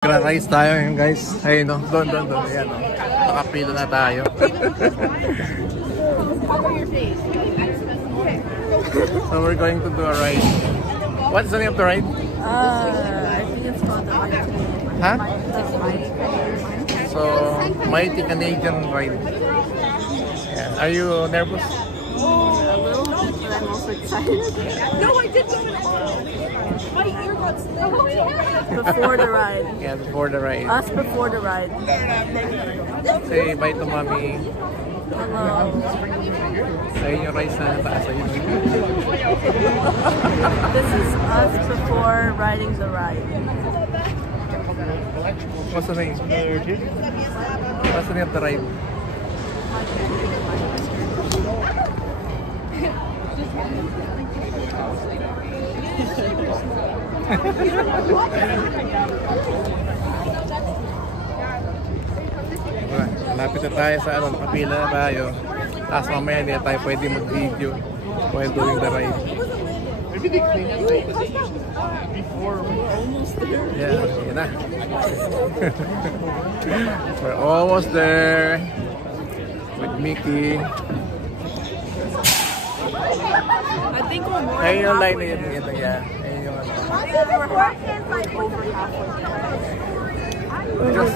Gra-rice tayo ngayon guys. Ayun no, doon. Ayan no. Nakapilo na tayo. So we're going to do a ride. What's the name of the ride? I think it's called the Mighty. Huh? Mighty. So, Mighty Canadian Ride. Yeah. Are you nervous? A little bit, but I'm also excited. No, I did go in my earbuds. Before the ride. Yeah, before the ride. Us before the ride. Say bye to mommy. Hello. Ayun yung rice na nataas. This is us before riding the ride. What's the name? What's the name of the ride? Malapit na tayo sa ano, nakapila na tayo. Tapos mamaya hindi na tayo pwede mag-video while doing the ride. Maybe they clean it before we're almost there. Yeah, yun na. We're almost there with Mickey. I think we're more Ayun yung line na halfway yun. there. Yeah, ayun yung ano. We're like over halfway there. Just,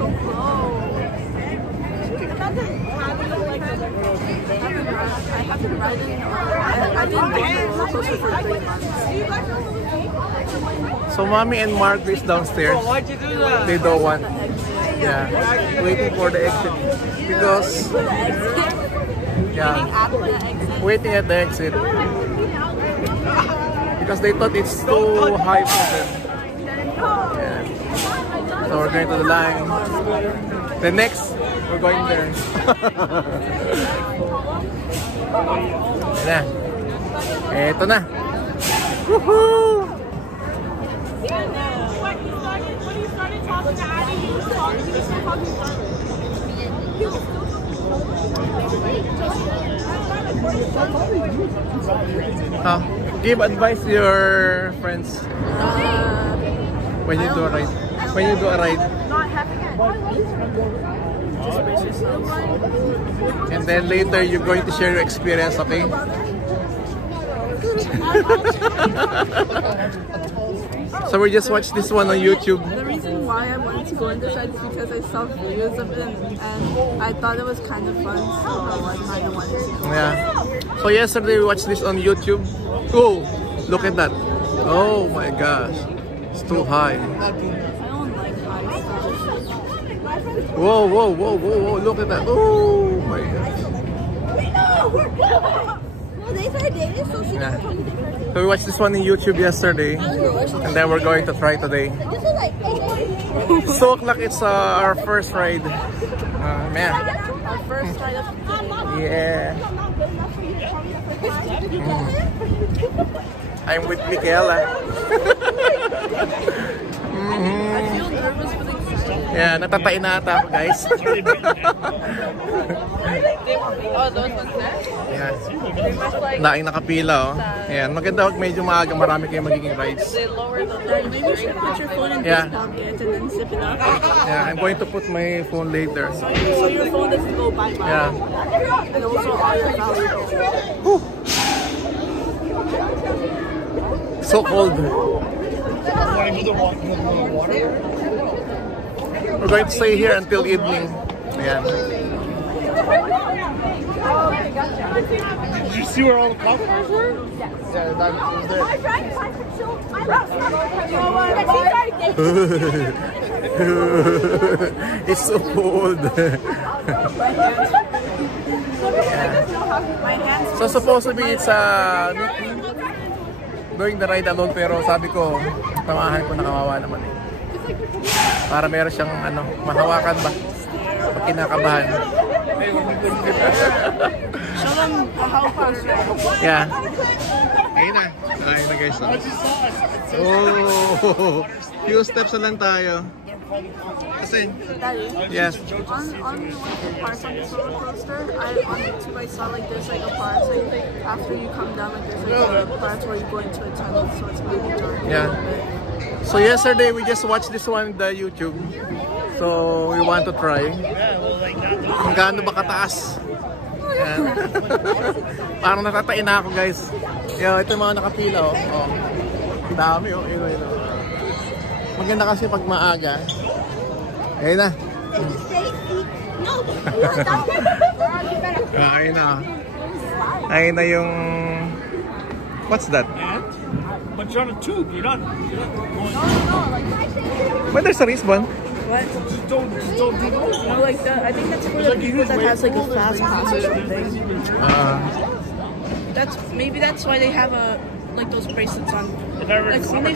So close. I haven't ridden. I didn't go to the roller coaster for 3 months. so mommy and Mark is downstairs. Why'd you do that? They don't want. Yeah, waiting for the exit because yeah, waiting at the exit because they thought it's too high for them. Yeah. So we're going to the line. The next, we're going there. Yan na. Eto na. Woohoo! Give advice to your friends when you do a ride. When you do a ride. Just brace yourself. And then later you're going to share your experience, okay? So we just watched this one on YouTube. The reason why I wanted to go on this ride is because I saw videos of it and I thought it was kind of fun, so I kind of wanted to go. Yeah. So yesterday we watched this on YouTube. Oh, look at that. Oh my gosh. It's too high. I don't like high stuff. Whoa. Look at that. Oh my gosh. Yeah. So we watched this one on YouTube yesterday. And then we're going to try today. So like it's our first ride. Man. Our first ride of the day. Yeah. I'm with Michaela. I feel nervous but excited. Yeah, natatain na ata ako guys. Oh, those ones there? Yeah. They must like Daing nakapila oh. Ayan, maganda wag medyo maaga, marami kayong magiging rides. they lower the Maybe you should put your phone in Yeah. this pocket and then zip it up. Yeah, I'm going to put my phone later. So your phone doesn't go bye-bye. Yeah. And also all your valuables. So cold. We're going to stay here until evening. Ayan. Did you see where all the popcorns were? Yeah, that was there. It's so cold. My hands So supposedly it's doing the ride alone, pero sabi ko tamahan ko, nakawawa naman eh. Para meron siyang ano, mahawakan ba pag kinakabahan. show them how fast you are. Yeah. Ayun na. Ayun na guys. Oh, few steps na lang tayo. Kasi, Daddy, yes. on one of the parts on this roller coaster, on YouTube I saw like there's like a part like after you come down like there's like a part where you go into a tunnel, so it's maybe dark. Yeah. So yesterday we just watched this one in the YouTube. So we want to try. Kung gaano ba kataas. Yan. Parang natatain na ako guys. Yo, ito yung mga nakapila oh. Oh. Dami oh. Ino. Maganda kasi pag maaga. Ayun na. Ayun na. Ayun na yung... What's that? But you're on a tube, you're not. But there's a wristband. What? Just don't do those. No, like the, I think that's for the people that has like a fast pass or something. Maybe that's why they have like those bracelets on. Like only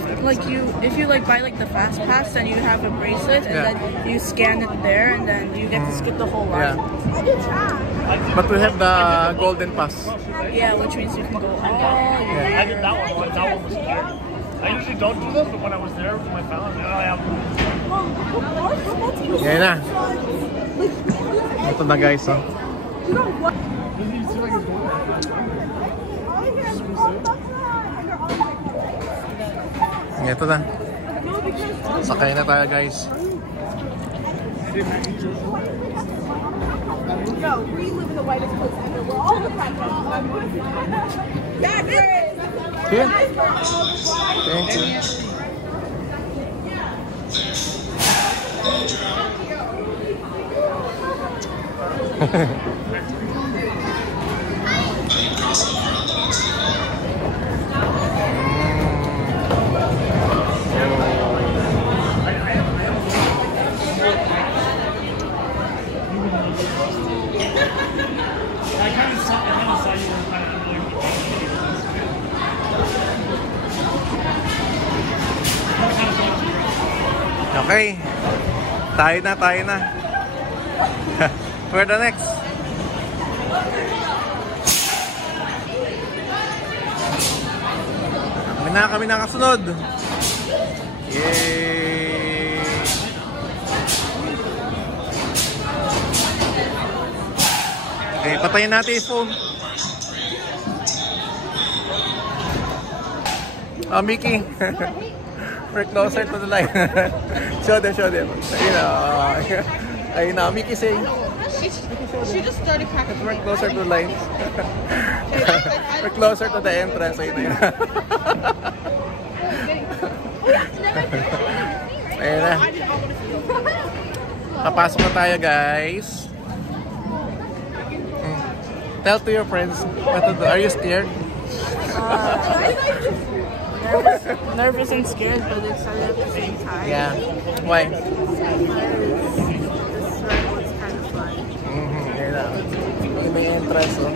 if you like buy like the fast pass, then you have a bracelet and then you scan it there and then you get to skip the whole line. But we have the golden pass. Yeah, which means you can go all. I did that one, but that one was clear. I usually don't do this, but when I was there with my family, now I have. Yan na. Ito na guys oh. Ito na. Sakay na tayo guys. No, we live in the whitest place ever. We're all the That's it. Here. Thank you. Okay. Tayo na. Where the next? Kami na kasunod. Yay! Okay, patayin natin yung phone. Oh, Mickey. We're closer to the line. Show them. Ayun na, Mickey say. She just started cracking. We're closer to the line. We're closer to the entrance. Ayun na. Ayun na. Papasok na tayo guys. Tell to your friends what to do. Are you scared? Nervous and scared, but excited at the same time. Yeah. Why? This ride was kind of fun. Ayun na. May entrance oh.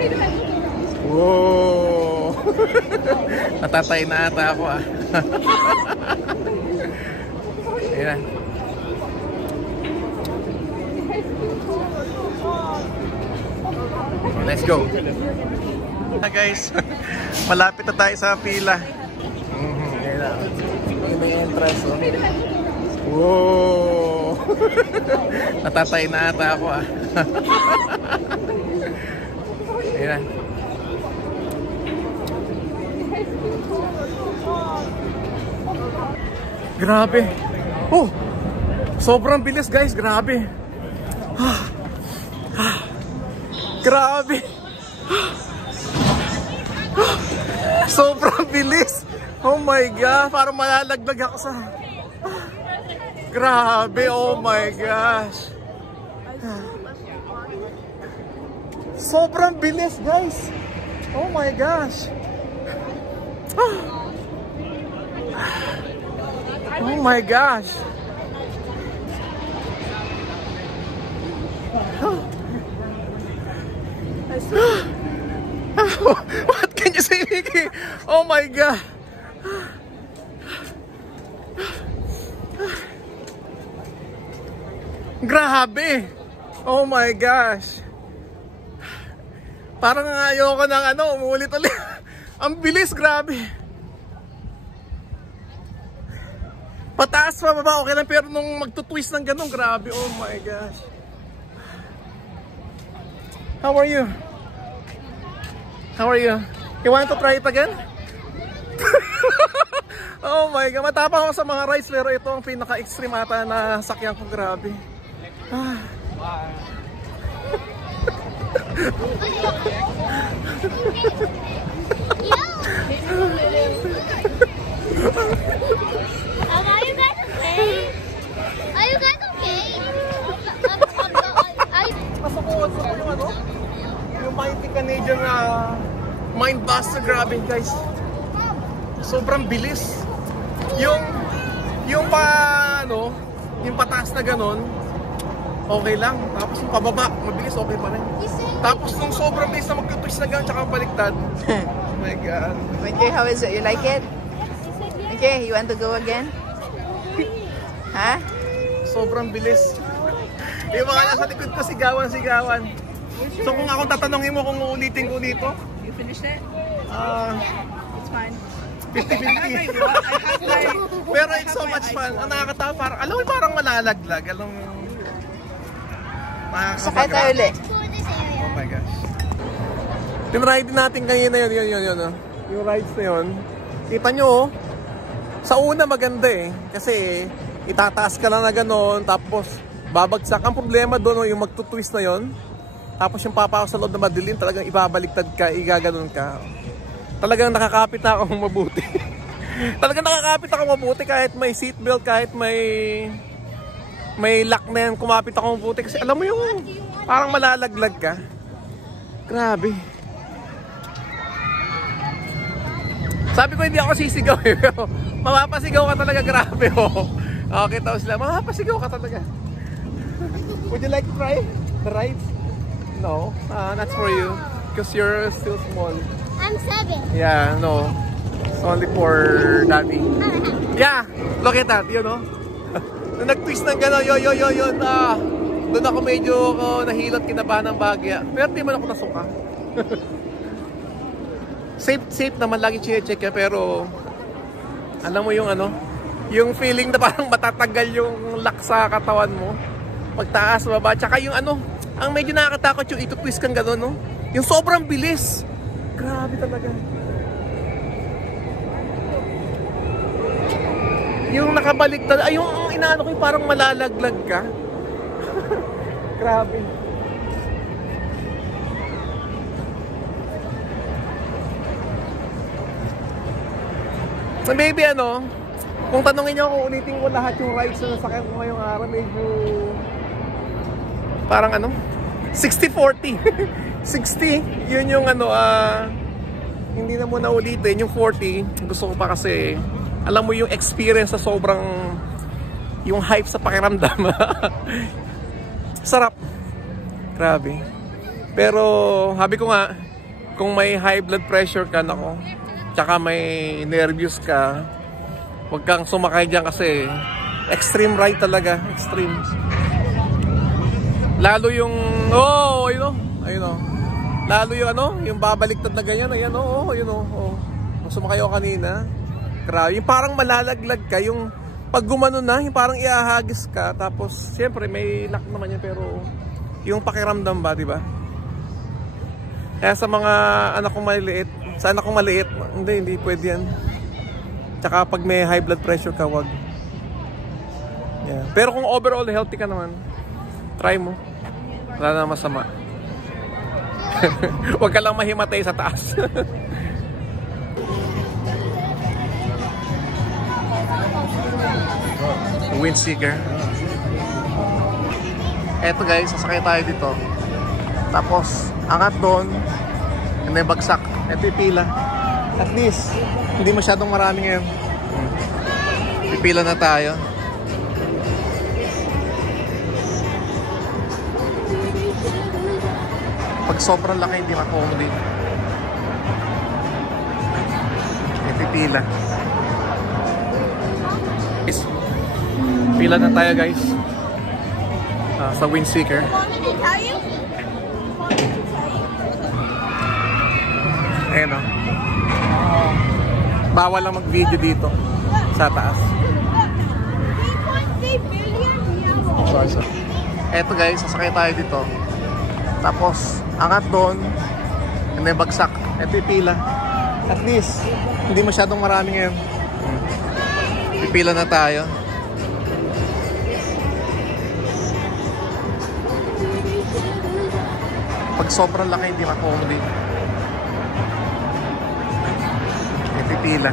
Whoa! Natatay na ata ako ah. Ayun na. Let's go. Guys, malapit na tayo sa pila. Ayun na. May entrance oh. Whoa! Natatay na ata ako ah. Ayun na. Grabe. Oh! Sobrang bilis guys, grabe. Grabe. Sobrang bilis. Oh my God, parang malalaglag ako sa... Grabe, oh my gosh. Sobrang bilis guys. Oh my gosh. Oh my gosh. What can you say, Mickey? Oh my God. Grabe. Oh my gosh. Parang ayoko ng umulit ulit. Ang bilis, grabe. Pataas pa baba, okay lang, pero nung magtutwist ng ganun, grabe, oh my gosh. How are you? How are you? You want to try it again? Oh my God, matapang ako sa mga rides pero ito ang pinaka-extreme ata na sakyan ko, grabe. Ah. Are you guys okay? Are you guys okay? Pasukuan ko yung ano? Yung mighty Canadian Mindbuster, grabe guys. Sobrang bilis. Yung pataas na ganon, okay lang. Tapos yung pababa, mabilis, okay pa rin. Tapos nung sobrang bilis na mag-twist na gano'n, tsaka baliktad. Oh my God. Okay, how is it? You like it? Okay, you want to go again? Ha? Sobrang bilis. Yung mga nasa likod ko, sigawan. So kung akong tatanungin mo kung uulitin ko dito, You finished it? It's fine. 50-50. Pero it's so much fun. Ang nakakatawa, parang, alam mo parang malalaglag. Alam mo, Sakay tayo ulit. Oh my gosh. Tinride din natin kanina yun. Yung rides na yun. Kita nyo, sa una maganda eh. Kasi itataas ka lang na gano'n, tapos babagsak. Ang problema doon, yung magtutwist na yun. Tapos yung papako sa loob na madilim, talagang ibabaliktad ka, igaganon ka. Talagang nakakapit na akong mabuti. Talagang nakakapit ako mabuti kahit may seatbelt, kahit may lock na yan, kumapit ako mabuti. Kasi alam mo yung parang malalaglag ka. Grabe. Sabi ko hindi ako sisigaw eh. Mapapasigaw ka talaga, grabe oh. Okay, tapos sila, mapapasigaw ka talaga. Would you like to try the rides? No, that's for you. Because you're still small. I'm 7. Yeah, no. It's only for daddy. Yeah, look at that, you know. Nung nag-twist ng gano'n, yun. Doon ako medyo nahilot, kinabahan ng bagya. Pero di man ako nasuka. Safe naman, lagi check ka, pero alam mo yung ano, yung feeling na parang matatagal yung lock sa katawan mo. Pagtaas, baba, tsaka yung ano, ang medyo nakakatakot yung ito-twist kang gano'n, no? Yung sobrang bilis. Grabe talaga. Yung nakabaliktad, ay yung inaano ko yung parang malalaglag ka. Grabe. So maybe ano, kung tanongin niyo kung ulitin ko lahat yung rides na nasakyan ko ngayong araw, medyo parang ano, 60-40. 60, yun yung ano, hindi na muna ulitin. Yung 40, gusto ko pa kasi, alam mo yung experience sa sobrang, yung hype sa pakiramdam. Sarap. Grabe. Pero, sabi ko nga, kung may high blood pressure ka, nako, tsaka may nervous ka, huwag kang sumakay dyan kasi extreme ride talaga. Extreme. Lalo yung, ayun o. Lalo yung ano, yung babaliktad na ganyan, ayan o, yun o. Nung sumakay ako kanina, grabe, yung parang malalaglag ka, yung pag gumano na, yung parang iahagis ka, tapos siyempre may lock naman yun, pero yung pakiramdam ba, di ba? Kaya sa mga anak kong maliit, sa anak kong maliit, hindi pwede yan. Tsaka pag may high blood pressure ka, wag. Yeah. Pero kung overall healthy ka naman, try mo. Wala na masama. Huwag ka lang mahimatay sa taas. Windseeker. Eto guys, sasakay tayo dito. Tapos, angat doon. And then bagsak. Eto yung pila. At least, hindi masyadong marami ngayon. Pipila na tayo. Pag sobrang laki, hindi ma-accommodate. Pipila. Pila na tayo guys. Sa Windseeker. Ayan o. Bawal lang mag-video dito. Sa taas. Sorry. Eto guys, sasakay tayo dito. Tapos, angat doon. And then bagsak. Eto yung pila. At least, hindi masyadong marami ngayon. Pipila na tayo. Pag sobrang laki, hindi ma-accommodate. May pipila.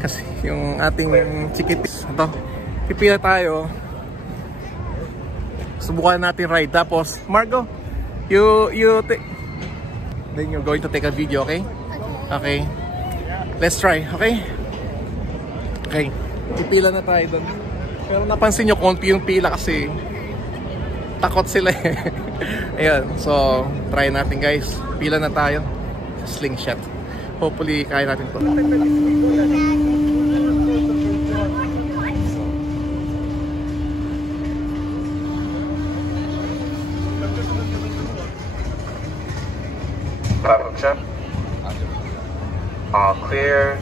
Kasi yung ating chikitis, ito, pipila tayo. Subukan natin ride. Tapos, Margo, then you're going to take a video, okay? Okay. Let's try, okay? Okay. Pipila na tayo doon. Pero napansin nyo, konti yung pila kasi takot sila eh. Ayan. So, try natin guys. Pila na tayo. Slingshot. Hopefully, kaya natin to. Platform check. All clear.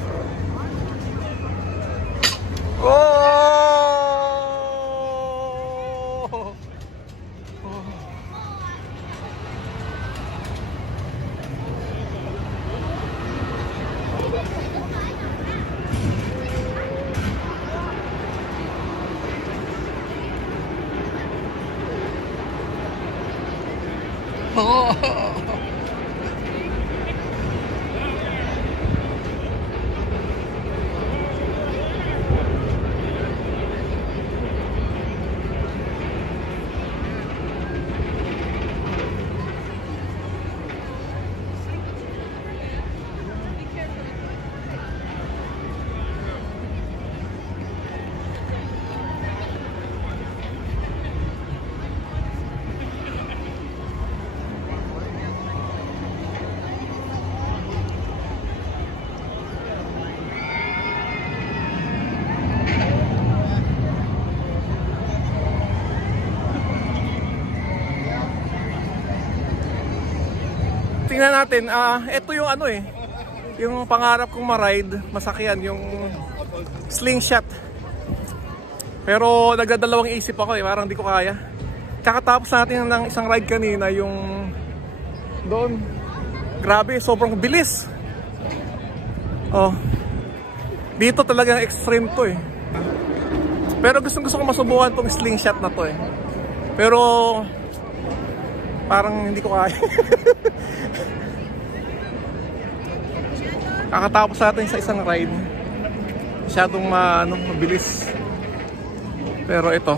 Oh! Oh! Tingnan natin, ito yung ano eh, yung pangarap kong ma-ride, masakyan, yung slingshot. Pero nagdadalawang isip ako eh, parang di ko kaya. Kakatapos natin ng isang ride kanina, yung doon, grabe, sobrang bilis. Oh, dito talagang extreme to eh. Pero gusto ko masubukan tong slingshot na to eh. Pero parang hindi ko kaya. Kakatapos natin sa isang ride, masyadong mabilis. Pero ito,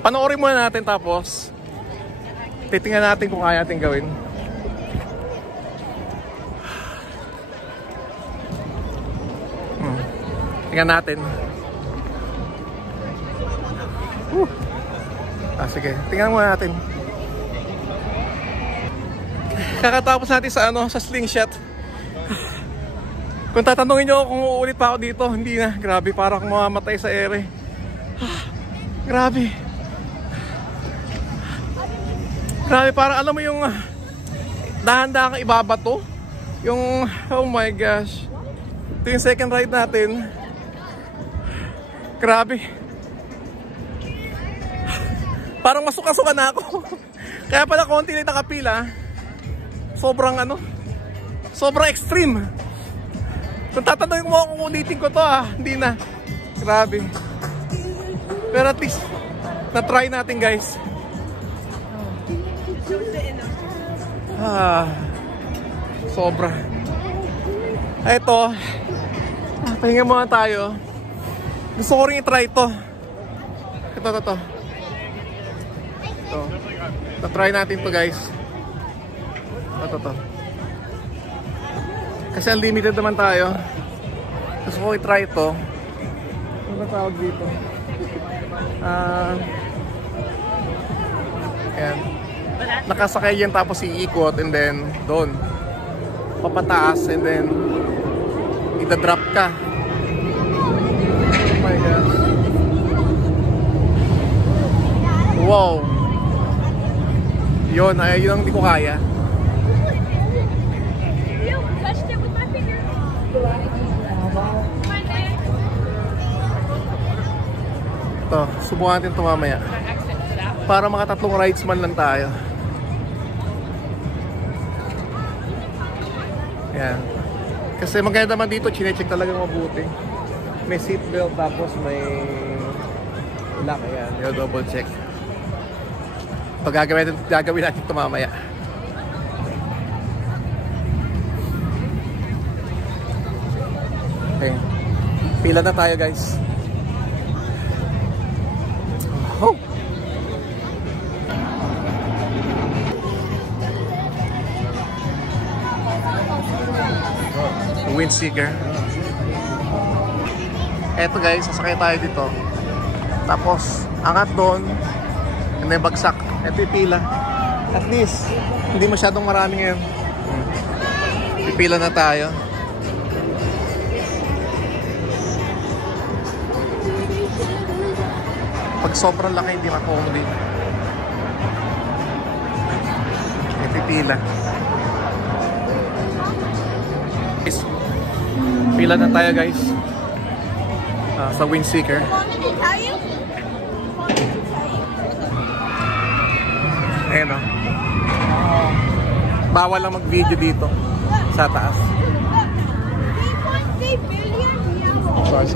panoorin muna natin tapos titingnan natin kung kaya natin gawin. Tingnan natin. Sige, tingnan muna natin. Kakatapos natin sa sa slingshot. Kung tatanungin nyo kung uulit pa ako dito, hindi na. Grabe, parang mamamatay sa ere. Grabe. Grabe, parang alam mo yung dahan-dahan kang ibabato. Yung, oh my gosh. Ito yung second ride natin. Grabe. Parang masuka-suka na ako. Kaya pala konti na nakapila. Sobrang sobrang extreme. Kung tatanungin mo kung ulitin ko to hindi na. Grabe. Pero at least na-try natin guys. Sobra. Eto, pahinga muna tayo. Gusto ko rin i-try ito. Ito. Na-try natin to guys. Ito. Kasi unlimited naman tayo. Gusto ko i-try ito. Ano ba tawag dito? Ayan. Nakasakay yan tapos iikot and then doon papataas and then ida-drop ka. Oh my gosh. Wow. Yun ang hindi ko kaya. Ito, subukan natin ito mamaya. Para makatatlong rides man lang tayo. Ayan. Kasi maganda naman dito, chinecheck talaga mabuti. May seatbelt tapos may lock. Ayan, yung double check. Ito gagawin natin ito mamaya. Okay. Pila na tayo guys. Oh! Windseeker. Eto guys, sasakay tayo dito. Tapos, angat doon. And then bagsak. Eto yung pila. At least, hindi masyadong marami ngayon. Pipila na tayo. Pag sobrang laki, hindi ma-accommodate. Pipila. Pila na tayo guys. Sa Windseeker. Ayan o. Bawal lang mag-video dito. Sa taas. Sorry.